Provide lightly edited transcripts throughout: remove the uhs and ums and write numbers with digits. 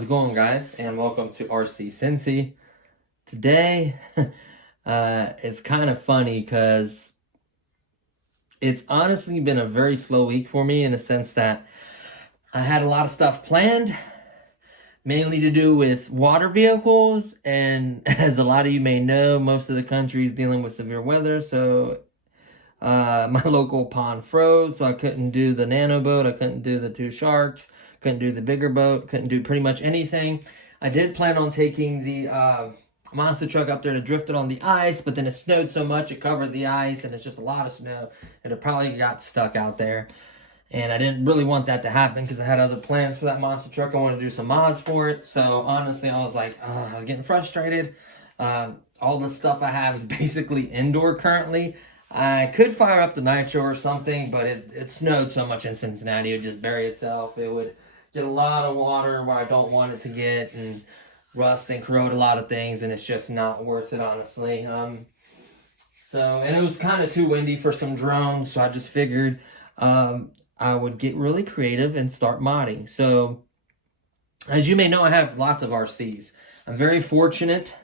How's it going, guys? And welcome to RC Cincy. Today, it's kind of funny because it's honestly been a very slow week for me in the sense that I had a lot of stuff planned, mainly to do with water vehicles. And as a lot of you may know, most of the country is dealing with severe weather. So my local pond froze, so I couldn't do the nano boat. I couldn't do the two sharks. Couldn't do the bigger boat. Couldn't do pretty much anything. I did plan on taking the monster truck up there to drift it on the ice, but then it snowed so much it covered the ice, and it's just a lot of snow, and it probably got stuck out there. And I didn't really want that to happen because I had other plans for that monster truck. I wanted to do some mods for it. So honestly, I was like, I was getting frustrated. All the stuff I have is basically indoor currently. I could fire up the nitro or something, but it snowed so much in Cincinnati, it would just bury itself. It would get a lot of water where I don't want it to get, and rust and corrode a lot of things, and it's just not worth it, honestly. And it was kind of too windy for some drones, so I just figured I would get really creative and start modding. So, as you may know, I have lots of RCs. I'm very fortunate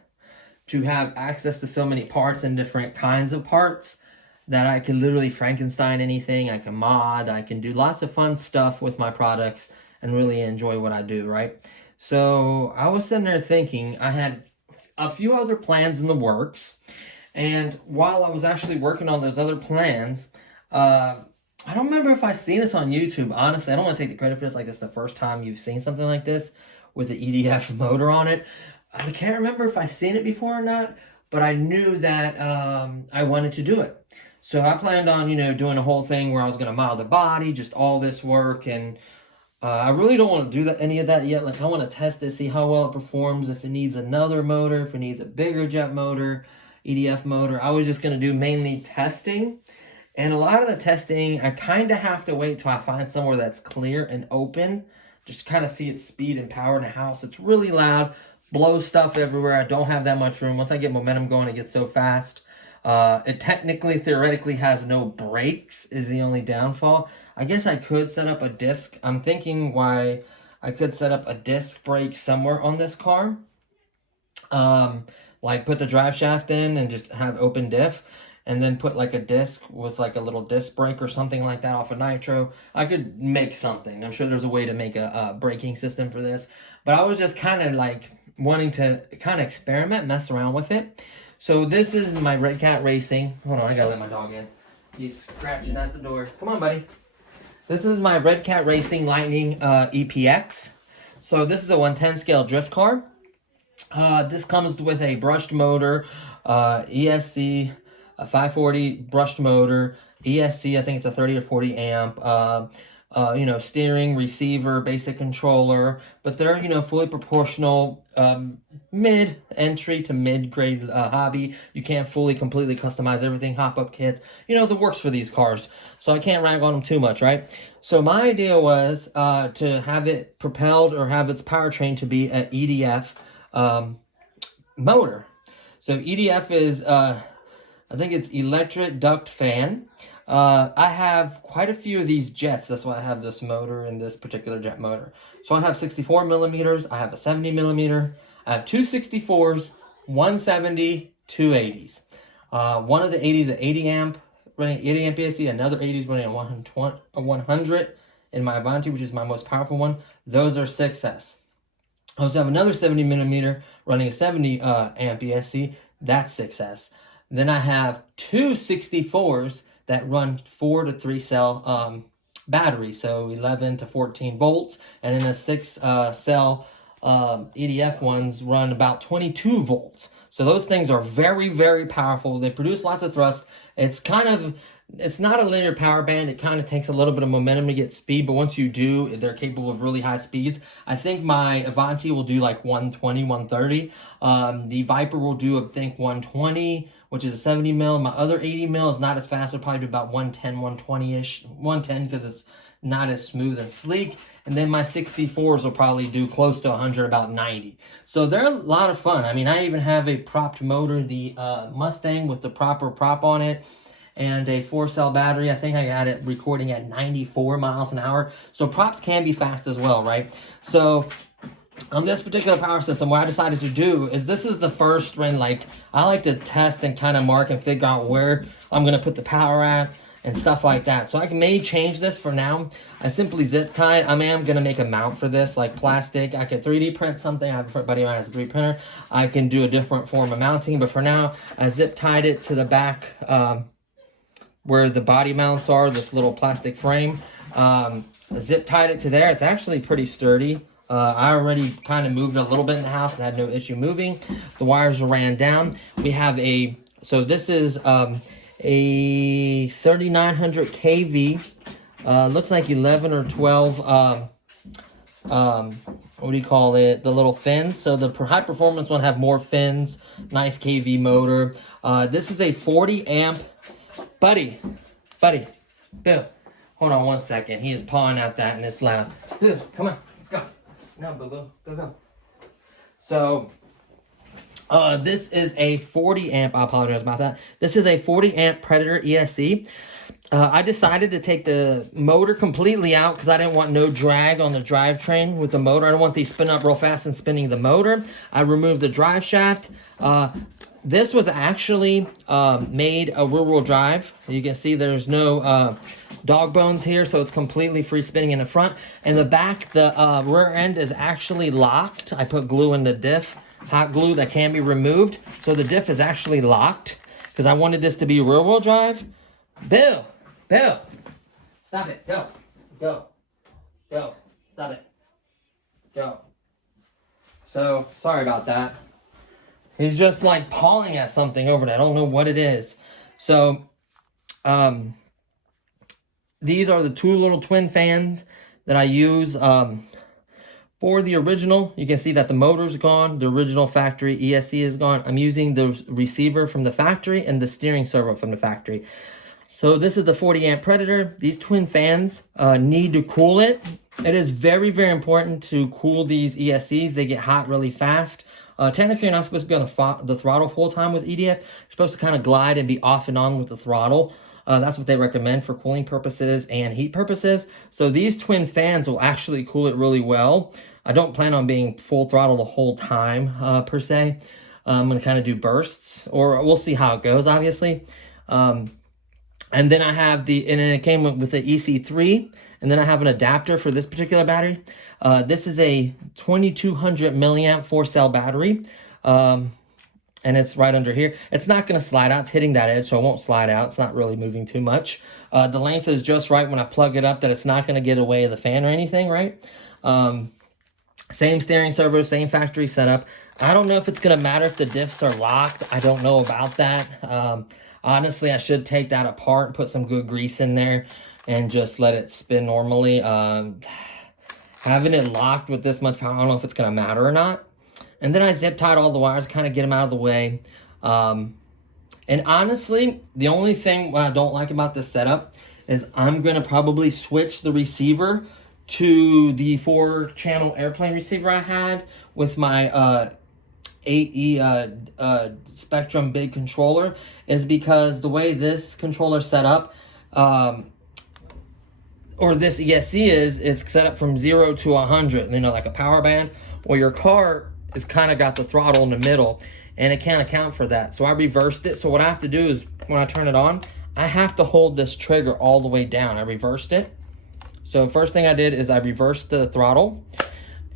to have access to so many parts and different kinds of parts that I can literally Frankenstein anything. I can mod, I can do lots of fun stuff with my products and really enjoy what I do, right? So I was sitting there thinking, I had a few other plans in the works, and while I was actually working on those other plans, I don't remember if I've seen this on YouTube. Honestly, I don't want to take the credit for this, like this is the first time you've seen something like this with the EDF motor on it. I can't remember if I've seen it before or not, but I knew that I wanted to do it. So I planned on, doing a whole thing where I was going to model the body, just all this work, and I really don't want to do any of that yet. Like, I want to test it, see how well it performs, if it needs another motor, if it needs a bigger jet motor, EDF motor. I was just going to do mainly testing. And a lot of the testing, I kind of have to wait till I find somewhere that's clear and open, just kind of see its speed and power in the house. It's really loud, blows stuff everywhere. I don't have that much room. Once I get momentum going, it gets so fast. It technically, theoretically has no brakes is the only downfall. I guess I could set up a disc. I'm thinking why I could set up a disc brake somewhere on this car. Like put the drive shaft in and just have open diff, and then put like a disc with like a little disc brake or something like that off of nitro. I could make something. I'm sure there's a way to make a braking system for this. But I was just kind of like wanting to kind of experiment, mess around with it. So this is my redcat racing. Hold on, I gotta let my dog in. He's scratching at the door. Come on, buddy. This is my redcat racing Lightning EPX. So this is a 110 scale drift car. This comes with a brushed motor, ESC, a 540 brushed motor, ESC, I think it's a 30 or 40 amp, steering, receiver, basic controller, but they're, fully proportional, mid-entry to mid-grade hobby. You can't completely customize everything, hop-up kits, the works for these cars. So I can't rag on them too much, right? So my idea was to have it propelled or have its powertrain to be an EDF motor. So EDF is, I think it's electric duct fan. I have quite a few of these jets. That's why I have this motor and this particular jet motor. So I have 64 millimeters. I have a 70 millimeter. I have two 64s, 170, two 80s. One of the 80s at 80 amp, running 80 amp ESC. Another 80 is running at 100 in my Avanti, which is my most powerful one. Those are 6S. I also have another 70 millimeter running a 70 amp ESC. That's 6S. Then I have two 64s that run 4 to 3 cell batteries, so 11 to 14 volts, and then a 6 cell EDF ones run about 22 volts. So those things are very, very powerful. They produce lots of thrust. It's not a linear power band. It kind of takes a little bit of momentum to get speed, but once you do, they're capable of really high speeds. I think my Avanti will do like 120, 130. The Viper will do, I think, 120, which is a 70 mil. My other 80 mil is not as fast. It'll probably do about 110, 120-ish. 110 because it's not as smooth and sleek. And then my 64s will probably do close to 100, about 90. So they're a lot of fun. I mean, I even have a propped motor, the Mustang with the proper prop on it, and a 4-cell battery. I think I got it recording at 94 miles an hour. So props can be fast as well, right? So on this particular power system, what I decided to do is this is the first when like I like to test and kind of mark and figure out where I'm going to put the power at and stuff like that. So I may change this for now. I simply zip tie. I mean, I'm going to make a mount for this, like plastic. I could 3D print something. I have a buddy of mine has a 3D printer. I can do a different form of mounting, but for now, I zip tied it to the back where the body mounts are, this little plastic frame. Zip tied it to there. It's actually pretty sturdy. I already kind of moved a little bit in the house and had no issue moving. The wires are ran down. We have so this is a 3900 kV. Looks like 11 or 12, what do you call it? The little fins. So the high performance one have more fins, nice kV motor. This is a 40 amp, buddy, Bill, hold on one second. He is pawing at that and it's loud. Bill, come on, let's go. No, boo-boo, go. So, this is a 40 amp, I apologize about that. This is a 40 amp Predator ESC. I decided to take the motor completely out because I didn't want no drag on the drivetrain with the motor. I don't want these spin up real fast and spinning the motor. I removed the drive shaft. This was actually made a rear-wheel drive. You can see there's no dog bones here, so it's completely free spinning in the front. In the back, the rear end is actually locked. I put glue in the diff, hot glue that can be removed. So the diff is actually locked because I wanted this to be rear-wheel drive. Bill, stop it, go, stop it, go. So, sorry about that. He's just like pawing at something over there. I don't know what it is. So, these are the two little twin fans that I use for the original. You can see that the motor's gone. The original factory ESC is gone. I'm using the receiver from the factory and the steering servo from the factory. So this is the 40 amp Predator. These twin fans need to cool it. It is very, very important to cool these ESCs. They get hot really fast. Technically, you're not supposed to be on the throttle full time with EDF. You're supposed to kind of glide and be off and on with the throttle. That's what they recommend for cooling purposes and heat purposes. So these twin fans will actually cool it really well. I don't plan on being full throttle the whole time, per se. I'm going to kind of do bursts, or we'll see how it goes, obviously. And then I have and then it came with the EC3, and then I have an adapter for this particular battery. This is a 2200 milliamp 4-cell battery, and it's right under here. It's not going to slide out. It's hitting that edge, so it won't slide out. It's not really moving too much. The length is just right when I plug it up that it's not going to get away the fan or anything, right? Same steering servo, same factory setup. I don't know if it's going to matter if the diffs are locked. I don't know about that. Honestly, I should take that apart and put some good grease in there and just let it spin normally. Having it locked with this much power, I don't know if it's going to matter or not. And then I zip tied all the wires, kind of get them out of the way. And honestly, the only thing what I don't like about this setup is I'm going to probably switch the receiver to the 4-channel airplane receiver I had with my 8E Spectrum big controller, is because the way this controller set up, or this ESC is, it's set up from 0 to 100, you know, like a power band. Well, your car is kind of got the throttle in the middle, and it can't account for that. So I reversed it. So what I have to do is, when I turn it on, I have to hold this trigger all the way down. I reversed it. So first thing I did is I reversed the throttle,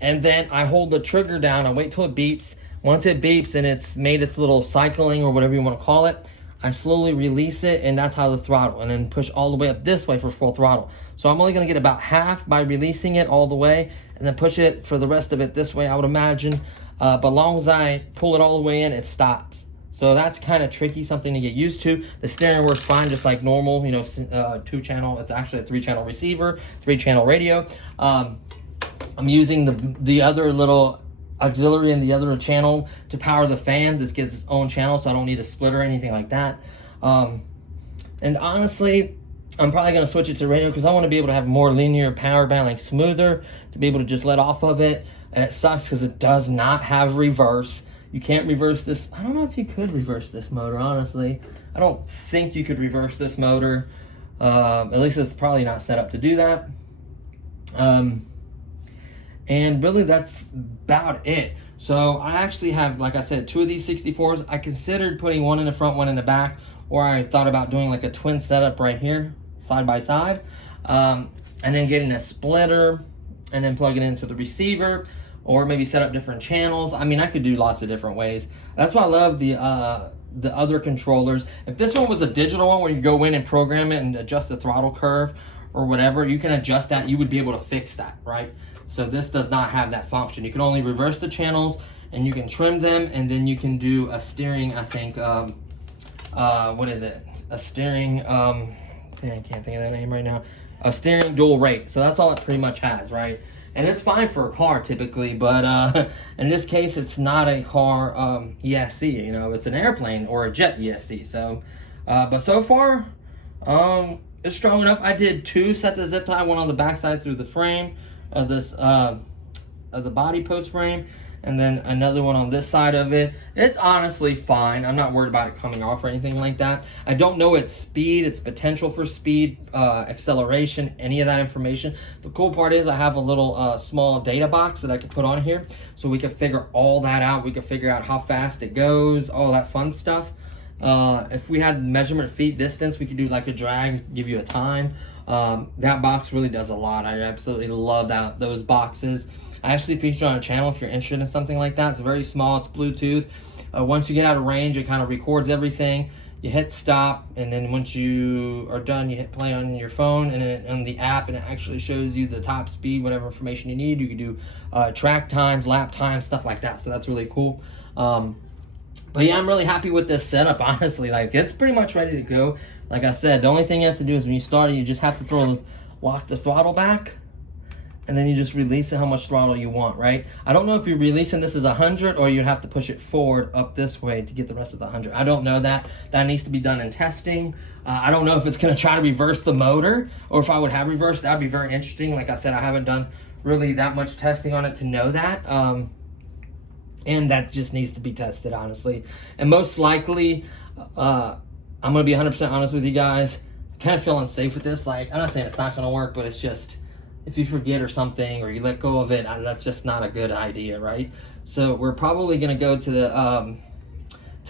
and then I hold the trigger down. I wait till it beeps. Once it beeps and it's made its little cycling or whatever you want to call it, I slowly release it, and that's how the throttle, and then push all the way up this way for full throttle. So I'm only going to get about half by releasing it all the way, and then push it for the rest of it this way, I would imagine. But as long as I pull it all the way in, it stops. So that's kind of tricky, something to get used to. The steering works fine, just like normal, you know, 2-channel. It's actually a 3-channel receiver, 3-channel radio. I'm using the other little auxiliary in the other channel to power the fans. It gets its own channel, so I don't need a splitter or anything like that. And honestly, I'm probably going to switch it to radio because I want to be able to have more linear power band, like smoother, to be able to just let off of it. And it sucks because it does not have reverse. You can't reverse this. I don't know if you could reverse this motor, honestly. I don't think you could reverse this motor. At least it's probably not set up to do that. And really that's about it. So I actually have, like I said, 2 of these 64s. I considered putting one in the front, one in the back, or I thought about doing like a twin setup right here, side by side, and then getting a splitter and then plug it into the receiver, or maybe set up different channels. I mean, I could do lots of different ways. That's why I love the other controllers. If this one was a digital one where you go in and program it and adjust the throttle curve or whatever, you can adjust that. You would be able to fix that, right? So this does not have that function. You can only reverse the channels and you can trim them, and then you can do a steering, I think, what is it? A steering, I can't think of that name right now. A steering dual rate. So that's all it pretty much has, right? And it's fine for a car typically, but in this case, it's not a car ESC, you know, it's an airplane or a jet ESC. So, but so far, it's strong enough. I did 2 sets of zip tie, one on the backside through the frame of this of the body post frame, and then another one on this side of it. It's honestly fine. I'm not worried about it coming off or anything like that. I don't know its speed, its potential for speed, acceleration, any of that information. The cool part is I have a little small data box that I could put on here, so we can figure all that out. We can figure out how fast it goes, all that fun stuff. If we had measurement feet distance, we could do like a drag, give you a time. That box really does a lot. I absolutely love those boxes. I actually feature on a channel if you're interested in something like that. It's very small, it's Bluetooth. Once you get out of range, it kind of records everything. You hit stop, and then once you are done, you hit play on your phone and on the app, and it actually shows you the top speed, whatever information you need. You can do track times, lap times, stuff like that. So that's really cool. But yeah, I'm really happy with this setup, honestly. Like, it's pretty much ready to go. Like I said, the only thing you have to do is when you start it, you just have to lock the throttle back, and then you just release it how much throttle you want, right? I don't know if you're releasing this as 100 or you'd have to push it forward up this way to get the rest of the 100. I don't know that. That needs to be done in testing. I don't know if it's going to try to reverse the motor, or if I would have reversed. That would be very interesting. Like I said, I haven't done really that much testing on it to know that. And that just needs to be tested, honestly. And most likely, I'm going to be 100% honest with you guys. I kind of feel unsafe with this. Like, I'm not saying it's not going to work, but it's just, if you forget or something, or you let go of it, that's just not a good idea, right? So we're probably going to go to the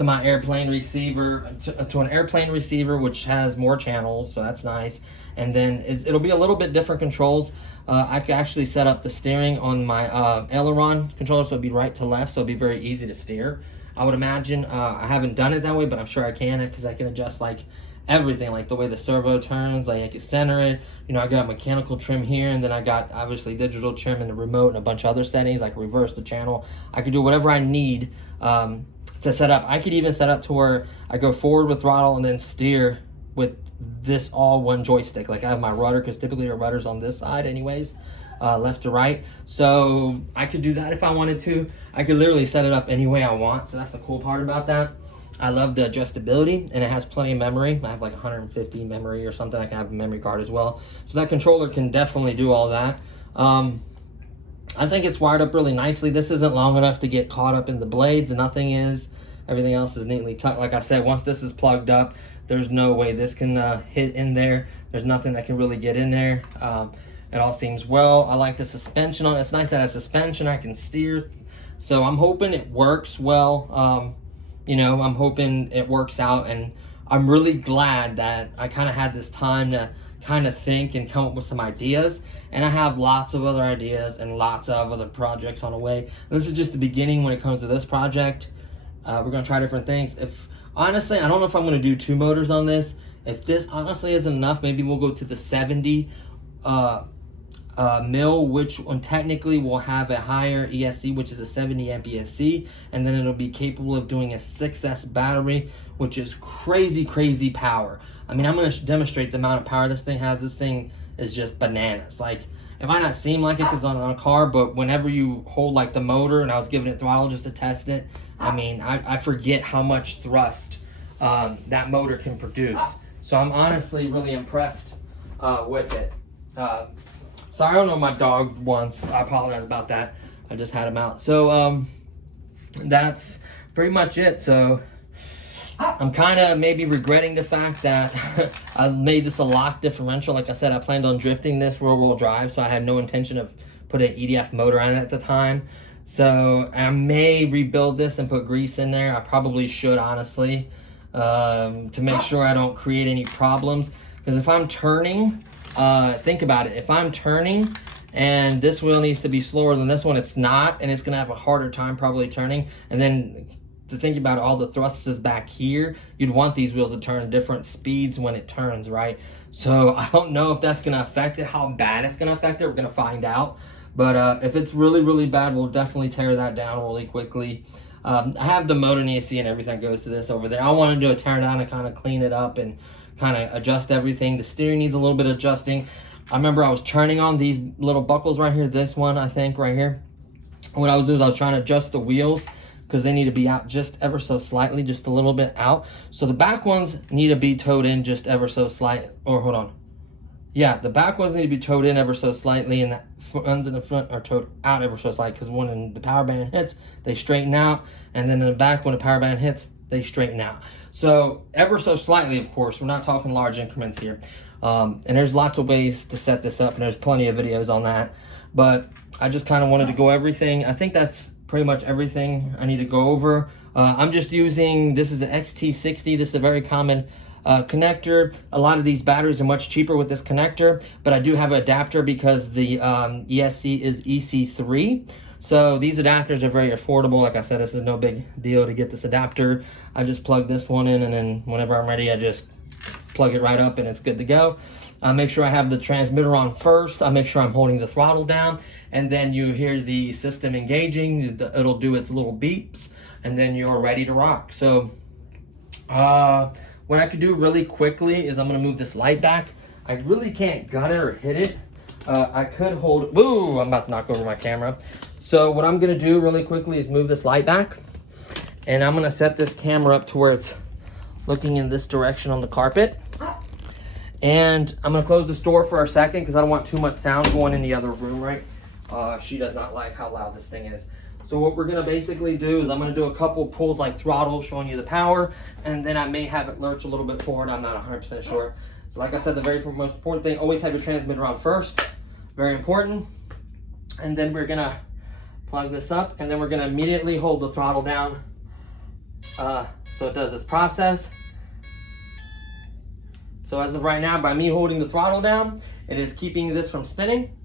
to my airplane receiver, to an airplane receiver, which has more channels, so that's nice. And then it'll be a little bit different controls. I can actually set up the steering on my aileron controller, so it'd be right to left, so it'd be very easy to steer, I would imagine. I haven't done it that way, but I'm sure I can, because I can adjust like everything, like the way the servo turns, like I can center it. You know, I got mechanical trim here, and then I got obviously digital trim in the remote and a bunch of other settings. I can reverse the channel. I can do whatever I need to set up. I could even set up to where I go forward with throttle and then steer with this all one joystick. Like, I have my rudder, because typically your rudder's on this side anyways, left to right. So I could do that if I wanted to. I could literally set it up any way I want. So that's the cool part about that. I love the adjustability, and it has plenty of memory. I have like 150 memory or something. I can have a memory card as well. So that controller can definitely do all that. I think it's wired up really nicely. This isn't long enough to get caught up in the blades. Nothing is. Everything else is neatly tucked. Like I said, once this is plugged up, there's no way this can hit in there. There's nothing that can really get in there. It all seems well. I like the suspension on it. It's nice that it has suspension. I can steer. So I'm hoping it works well. You know, I'm hoping it works out, and I'm really glad that I kind of had this time to kind of think and come up with some ideas. And I have lots of other ideas and lots of other projects on the way. And this is just the beginning when it comes to this project. We're going to try different things. Honestly, I don't know if I'm going to do 2 motors on this. If this honestly isn't enough, maybe we'll go to the 70 mil, which one technically will have a higher ESC, which is a 70 amp ESC, and then it'll be capable of doing a 6S battery, which is crazy power. I mean, I'm going to demonstrate the amount of power this thing has. This thing is just bananas. Like, it might not seem like it because it's on a car, but whenever you hold like the motor, and I was giving it throttle just to test it, I mean, I forget how much thrust that motor can produce. So I'm honestly really impressed with it. Sorry, I don't know what my dog wants. I apologize about that. I just had him out. So that's pretty much it. So I'm kind of maybe regretting the fact that I made this a lock differential. Like I said, I planned on drifting this rear-wheel drive, so I had no intention of put an EDF motor on it at the time. So I may rebuild this and put grease in there. I probably should, honestly, to make sure I don't create any problems. Because if I'm turning, think about it. If I'm turning and this wheel needs to be slower than this one, it's not, and it's gonna have a harder time probably turning. And then to think about it, all the thrust is back here. You'd want these wheels to turn different speeds when it turns, right? So I don't know if that's gonna affect it, how bad it's gonna affect it. We're gonna find out. But if it's really, really bad, we'll definitely tear that down really quickly. I have the motor and AC and everything goes to this over there. I want to do a tear down and kind of clean it up and kind of adjust everything. The steering needs a little bit of adjusting. I remember I was turning on these little buckles right here, this one I think right here. What I was doing is I was trying to adjust the wheels because they need to be out just ever so slightly, just a little bit out. So the back ones need to be towed in just ever so slight, or hold on. Yeah, the back ones need to be towed in ever so slightly, and the ones in the front are towed out ever so slightly, because when the power band hits, they straighten out, and then in the back, when the power band hits, they straighten out. So ever so slightly, of course, we're not talking large increments here. And there's lots of ways to set this up, and there's plenty of videos on that. But I just kind of wanted to go everything. I think that's pretty much everything I need to go over. I'm just using, this is the XT60. This is a very common connector. A lot of these batteries are much cheaper with this connector, but I do have an adapter because the ESC is EC3. So these adapters are very affordable. Like I said, this is no big deal to get this adapter. I just plug this one in, and then whenever I'm ready, I just plug it right up and it's good to go. I make sure I have the transmitter on first. I make sure I'm holding the throttle down, and then you hear the system engaging. It'll do its little beeps, and then you're ready to rock. So what I could do really quickly is I'm gonna move this light back. I really can't gun it or hit it. I could hold, woo, I'm about to knock over my camera. So what I'm gonna do really quickly is move this light back, and I'm gonna set this camera up to where it's looking in this direction on the carpet. And I'm gonna close this door for a second because I don't want too much sound going in the other room, right? She does not like how loud this thing is. So what we're gonna basically do is I'm gonna do a couple pulls like throttle, showing you the power, and then I may have it lurch a little bit forward. I'm not 100% sure. So like I said, the very most important thing, always have your transmitter on first. Very important. And then we're gonna plug this up, and then we're gonna immediately hold the throttle down so it does its process. So as of right now, by me holding the throttle down, it is keeping this from spinning.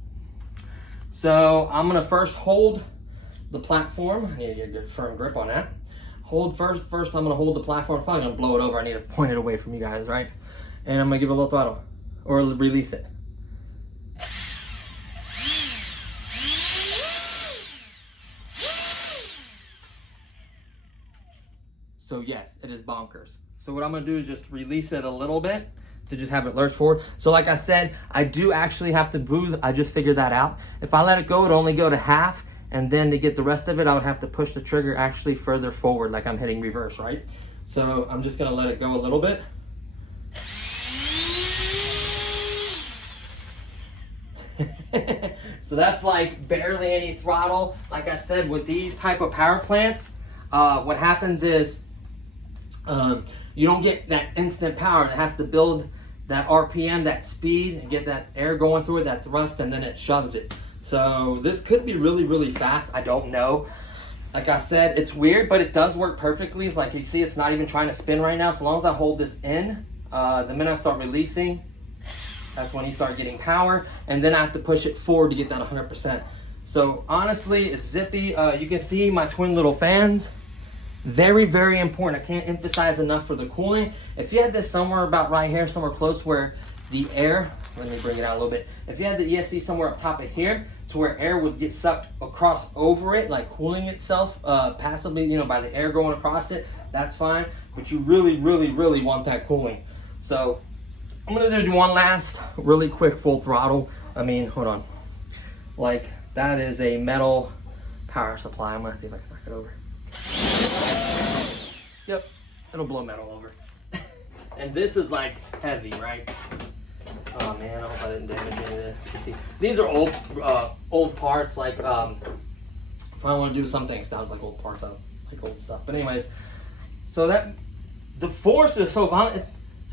So I'm gonna first hold the platform. I need to get a good firm grip on that. Hold first. First, I'm gonna hold the platform. I'm probably gonna blow it over. I need to point it away from you guys, right? And I'm gonna give it a little throttle, or release it. So yes, it is bonkers. So what I'm gonna do is just release it a little bit to just have it lurch forward. So like I said, I do actually have to boost. I just figured that out. If I let it go, it'll only go to half, and then to get the rest of it, I would have to push the trigger actually further forward, like I'm hitting reverse, right? So I'm just gonna let it go a little bit. So that's like barely any throttle. Like I said, with these type of power plants, what happens is you don't get that instant power. It has to build that RPM, that speed, and get that air going through it, that thrust, and then it shoves it. So this could be really, really fast. I don't know. Like I said, it's weird, but it does work perfectly. It's like you see, it's not even trying to spin right now. So long as I hold this in, the minute I start releasing, that's when you start getting power, and then I have to push it forward to get that 100%. So honestly, it's zippy. You can see my twin little fans. Very, very important. I can't emphasize enough for the cooling. If you had this somewhere about right here, somewhere close where the air, let me bring it out a little bit. If you had the ESC somewhere up top of here, to where air would get sucked across over it, like cooling itself passively, you know, by the air going across it, that's fine. But you really, really, really want that cooling. So I'm gonna do one last really quick full throttle. I mean, hold on. Like, that is a metal power supply. I'm gonna see if I can knock it over. Yep, it'll blow metal over. And this is like heavy, right? Oh man, I hope I didn't damage any of this. See, these are old parts. Like, if I want to do something, it sounds like old parts. I like old stuff. But anyways, so that the force is so violent.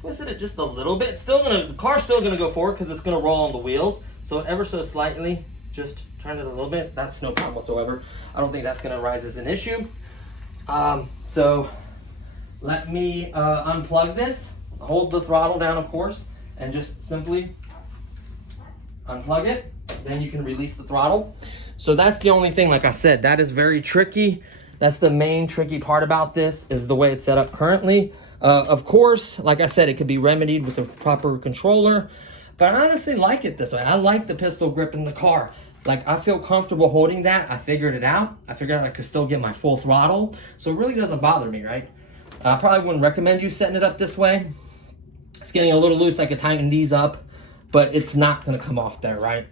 Twisted it just a little bit. The car's still gonna go forward because it's gonna roll on the wheels. So ever so slightly, just turn it a little bit, that's no problem whatsoever. I don't think that's gonna arise as an issue. So let me unplug this, hold the throttle down, of course, and just simply unplug it. Then you can release the throttle. So that's the only thing, like I said, that is very tricky. That's the main tricky part about this, is the way it's set up currently. Of course, like I said, it could be remedied with a proper controller, but I honestly like it this way. I like the pistol grip in the car. Like, I feel comfortable holding that. I figured it out. I figured out I could still get my full throttle, so it really doesn't bother me, right? I probably wouldn't recommend you setting it up this way. It's getting a little loose. I could tighten these up, but it's not gonna come off there, right?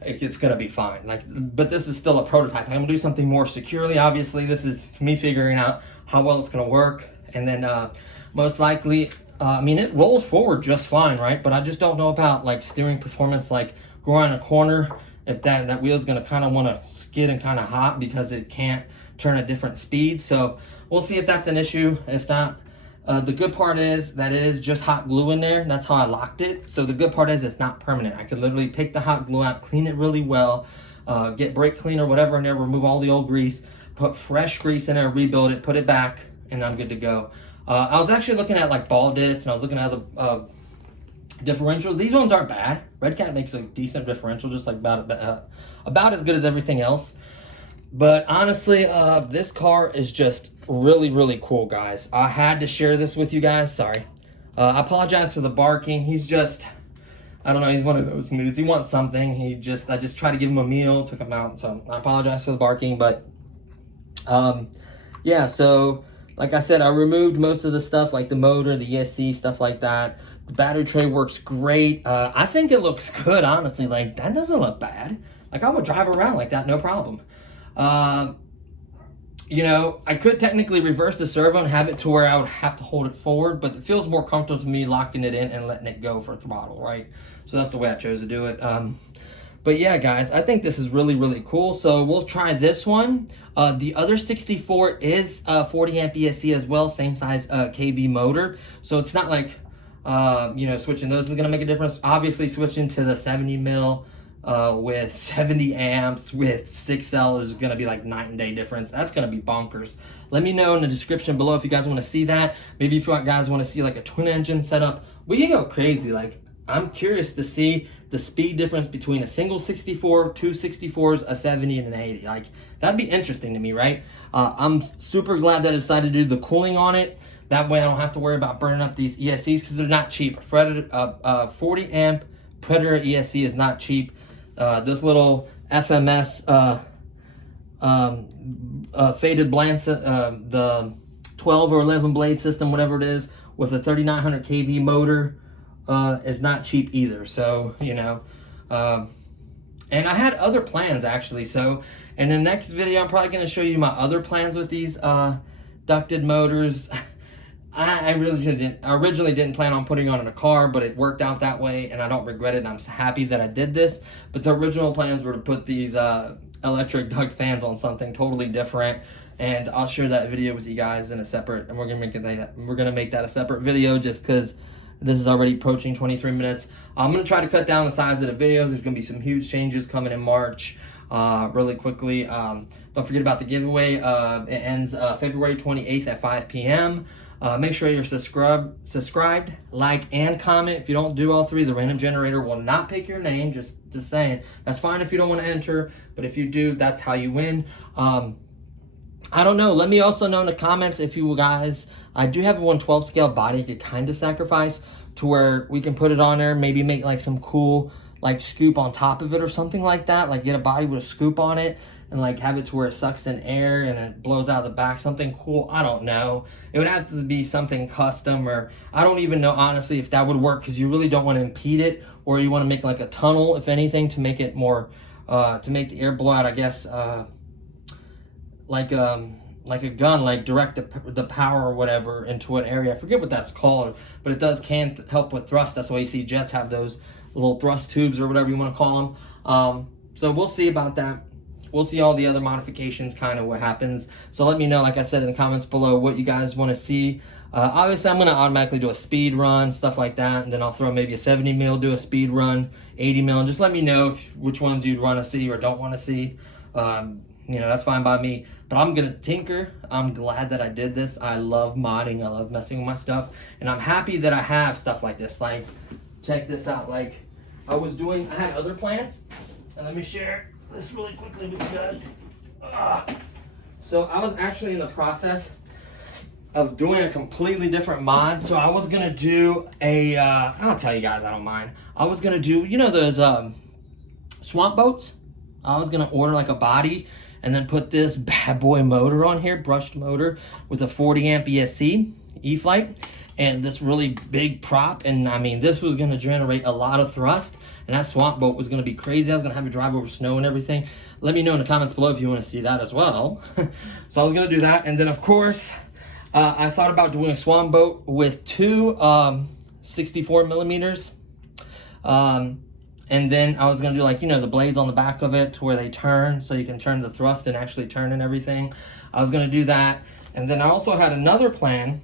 It's gonna be fine. Like, but this is still a prototype. I'm gonna do something more securely. Obviously, this is me figuring out how well it's gonna work, and then most likely, I mean, it rolls forward just fine, right? But I just don't know about like steering performance, like going around a corner, if that wheel's gonna kind of want to skid and kind of hot because it can't turn at different speeds. So we'll see if that's an issue. If not, the good part is that it is just hot glue in there. That's how I locked it. So the good part is it's not permanent. I could literally pick the hot glue out, clean it really well, get brake cleaner, whatever in there, remove all the old grease, put fresh grease in there, rebuild it, put it back, and I'm good to go. I was actually looking at like ball discs, and I was looking at the differentials. These ones aren't bad. Redcat makes a decent differential, just like about as good as everything else. But honestly, this car is just really, really cool, guys. I had to share this with you guys. Sorry. I apologize for the barking. He's just, I don't know, he's one of those moods. He wants something. I just tried to give him a meal, took him out. So I apologize for the barking, but yeah, so like I said, I removed most of the stuff, like the motor, the ESC, stuff like that. The battery tray works great. I think it looks good, honestly. Like, that doesn't look bad. Like, I would drive around like that, no problem. You know, I could technically reverse the servo and have it to where I would have to hold it forward, but it feels more comfortable to me locking it in and letting it go for throttle, right? So that's the way I chose to do it. But yeah, guys, I think this is really, really cool. So we'll try this one. The other 64 is 40 amp ESC as well, same size kV motor. So it's not like, you know, switching those is gonna make a difference. Obviously, switching to the 70 mil with 70 amps with 6 cell is gonna be like night and day difference. That's gonna be bonkers. Let me know in the description below if you guys want to see that. Maybe if you guys want to see like a twin engine setup, we can go crazy. Like, I'm curious to see the speed difference between a single 64, two 64s, a 70, and an 80. Like, that'd be interesting to me, right? I'm super glad that I decided to do the cooling on it. That way I don't have to worry about burning up these ESCs because they're not cheap. 40 amp Predator ESC is not cheap. This little FMS faded bland, the 12 or 11 blade system, whatever it is, with a 3900 kV motor is not cheap either. So, you know, and I had other plans actually. So in the next video, I'm probably going to show you my other plans with these ducted motors. I originally didn't plan on putting on in a car, but it worked out that way, and I don't regret it, and I'm happy that I did this. But the original plans were to put these electric duct fans on something totally different, and I'll share that video with you guys in a separate, and we're gonna make that a separate video just because this is already approaching 23 minutes. I'm gonna try to cut down the size of the videos. There's gonna be some huge changes coming in March really quickly. Don't forget about the giveaway. It ends February 28th at 5 p.m. Make sure you're subscribed, like, and comment. If you don't do all three, the random generator will not pick your name. Just saying. That's fine if you don't want to enter, but if you do, that's how you win. I don't know. Let me also know in the comments if you guys, I do have a 112 scale body I could kind of sacrifice to where we can put it on there, maybe make like some cool like scoop on top of it or something like that. Like get a body with a scoop on it and like have it to where it sucks in air and it blows out the back, something cool. I don't know. It would have to be something custom, or I don't even know honestly if that would work because you really don't want to impede it, or you want to make like a tunnel, if anything, to make it more, to make the air blow out, I guess, like a gun, like direct the power or whatever into an area. I forget what that's called, but it can help with thrust. That's why you see jets have those little thrust tubes or whatever you want to call them. So we'll see about that. we'll see all the other modifications, kind of what happens. So let me know, like I said, in the comments below, what you guys want to see. Obviously, I'm going to automatically do a speed run, stuff like that, and then I'll throw maybe a 70 mil, do a speed run, 80 mil, and just let me know which ones you'd want to see or don't want to see. You know, that's fine by me, but I'm going to tinker. I'm glad that I did this. I love modding. I love messing with my stuff, and I'm happy that I have stuff like this. Like, check this out. Like, I had other plans, and let me share this really quickly with you guys. So I was actually in the process of doing a completely different mod. So I was gonna do I'll tell you guys, I don't mind. I was gonna do, you know, those swamp boats. I was gonna order like a body and then put this bad boy motor on here, brushed motor with a 40 amp ESC E-Flight and this really big prop. And I mean, this was gonna generate a lot of thrust, and that swamp boat was gonna be crazy. I was gonna have it drive over snow and everything. Let me know in the comments below if you wanna see that as well. So I was gonna do that, and then of course, I thought about doing a swan boat with two 64 millimeters. And then I was going to do, like, you know, the blades on the back of it to where they turn, so you can turn the thrust and actually turn and everything. I was going to do that. And then I also had another plan.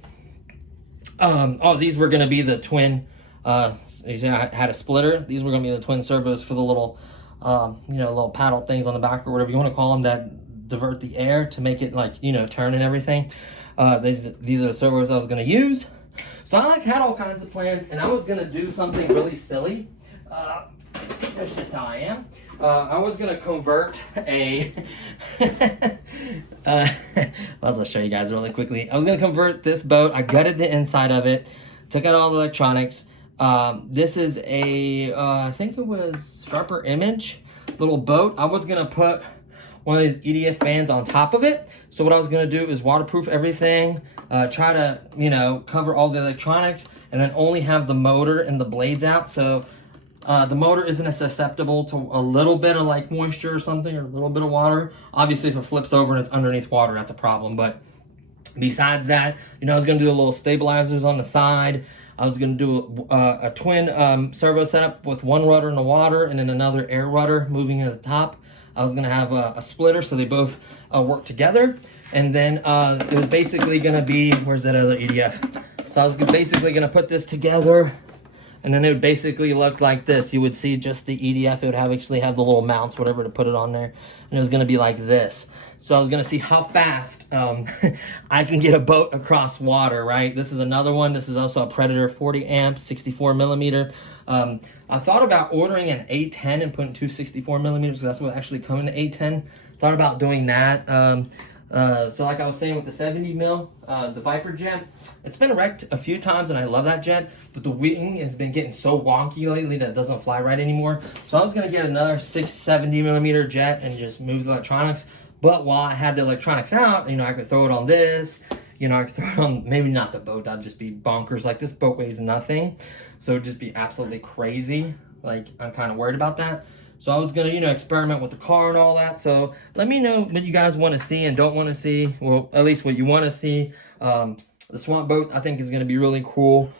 These were going to be the twin, I had a splitter. These were going to be the twin servos for the little, you know, little paddle things on the back or whatever you want to call them that divert the air to make it, like, you know, turn and everything. These are the servos I was going to use. So I had all kinds of plans, and I was going to do something really silly. That's just how I am. I was going to convert a... I'll show you guys really quickly. I was going to convert this boat. I gutted the inside of it, took out all the electronics. This is a, I think it was Sharper Image little boat. I was going to put one of these EDF fans on top of it. So what I was going to do is waterproof everything, try to, you know, cover all the electronics, and then only have the motor and the blades out. So the motor isn't as susceptible to a little bit of like moisture or something, or a little bit of water. Obviously, if it flips over and it's underneath water, that's a problem. But besides that, you know, I was going to do a little stabilizers on the side. I was going to do a twin servo setup with one rudder in the water and then another air rudder moving at the top. I was going to have a splitter so they both work together. And then it was basically going to be, where's that other EDF? So I was basically going to put this together, and then it would basically look like this. You would see just the EDF. It would actually have the little mounts, whatever, to put it on there. And it was going to be like this. So I was going to see how fast I can get a boat across water, right? This is another one. This is also a Predator 40 amp, 64 millimeter. I thought about ordering an A10 and putting two 64 millimeters, because that's what actually come in the A10. Thought about doing that. So like I was saying with the 70 mil, the Viper jet, it's been wrecked a few times and I love that jet, but the wing has been getting so wonky lately that it doesn't fly right anymore. So I was going to get another 670 millimeter jet and just move the electronics. But while I had the electronics out, you know, I could throw it on this, you know, I could throw it on, maybe not the boat, that'd just be bonkers. Like, this boat weighs nothing, so it'd just be absolutely crazy. Like, I'm kind of worried about that. So I was going to, you know, experiment with the car and all that. So let me know what you guys want to see and don't want to see. Well, at least what you want to see. The swamp boat, I think, is going to be really cool.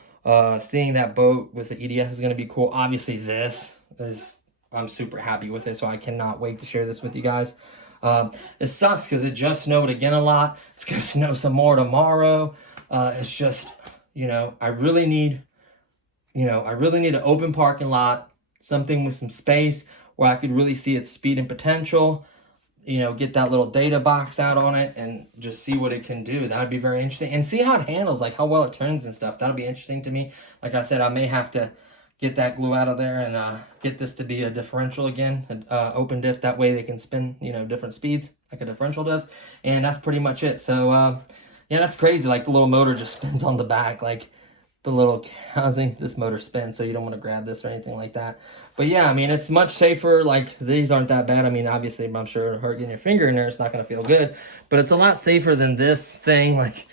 Seeing that boat with the EDF is going to be cool. Obviously, I'm super happy with it, so I cannot wait to share this with you guys. It sucks because it just snowed again a lot. It's going to snow some more tomorrow. It's just, you know, I really need an open parking lot, something with some space where I could really see its speed and potential, you know, get that little data box out on it and just see what it can do. That would be very interesting. And see how it handles, like how well it turns and stuff. That'll be interesting to me. Like I said, I may have to get that glue out of there and get this to be a differential again, open diff. That way they can spin, you know, different speeds like a differential does. And that's pretty much it. So, yeah, that's crazy. Like, the little motor just spins on the back, like the little housing. This motor spins, so you don't want to grab this or anything like that. But yeah, I mean, it's much safer. Like, these aren't that bad. I mean, obviously, I'm sure getting your finger in there, it's not going to feel good, but it's a lot safer than this thing. Like,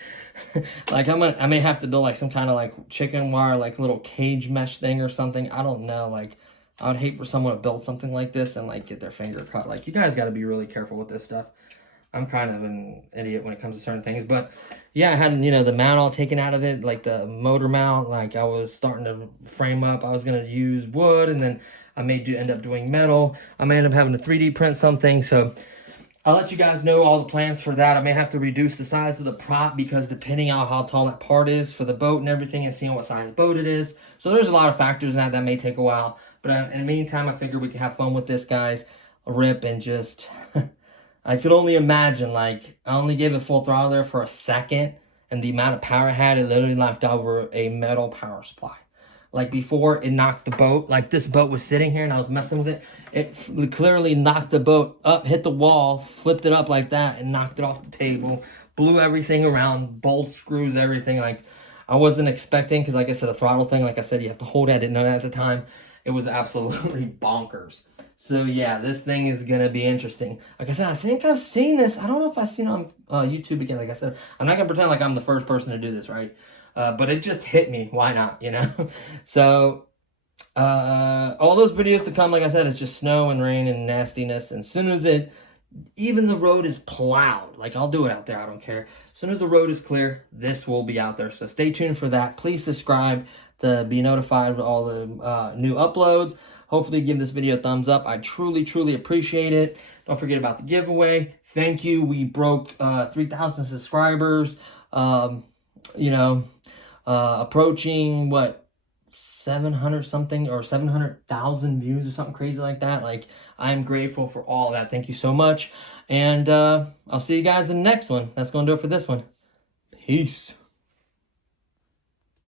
like I may have to build like some kind of like chicken wire, like little cage mesh thing or something. I don't know. Like, I would hate for someone to build something like this and like get their finger cut. Like, you guys got to be really careful with this stuff. I'm kind of an idiot when it comes to certain things, but yeah, I had, you know, the mount all taken out of it, like the motor mount. Like, I was starting to frame up. I was going to use wood, and then I may end up doing metal. I may end up having to 3D print something. So I'll let you guys know all the plans for that. I may have to reduce the size of the prop because depending on how tall that part is for the boat and everything, and seeing what size boat it is. So there's a lot of factors in that may take a while. But in the meantime, I figure we can have fun with this, guys. Rip and just... I could only imagine, like, I only gave it full throttle there for a second, and the amount of power it had, it literally knocked over a metal power supply. Like before, it knocked the boat, like this boat was sitting here and I was messing with it. It clearly knocked the boat up, hit the wall, flipped it up like that, and knocked it off the table. Blew everything around, bolts, screws, everything. Like, I wasn't expecting, because like I said, the throttle thing, like I said, you have to hold it. I didn't know that at the time. It was absolutely bonkers. So yeah, this thing is going to be interesting. Like I said, I think I've seen this. I don't know if I've seen it on YouTube again. Like I said, I'm not going to pretend like I'm the first person to do this, right? But it just hit me. Why not, you know? So, all those videos to come, like I said, it's just snow and rain and nastiness. And as soon as even the road is plowed, like I'll do it out there, I don't care. As soon as the road is clear, this will be out there. So stay tuned for that. Please subscribe to be notified of all the new uploads. Hopefully give this video a thumbs up. I truly, truly appreciate it. Don't forget about the giveaway. Thank you. We broke 3,000 subscribers. You know, approaching, what, 700 something or 700,000 views or something crazy like that. Like, I'm grateful for all that. Thank you so much. And I'll see you guys in the next one. That's going to do it for this one. Peace.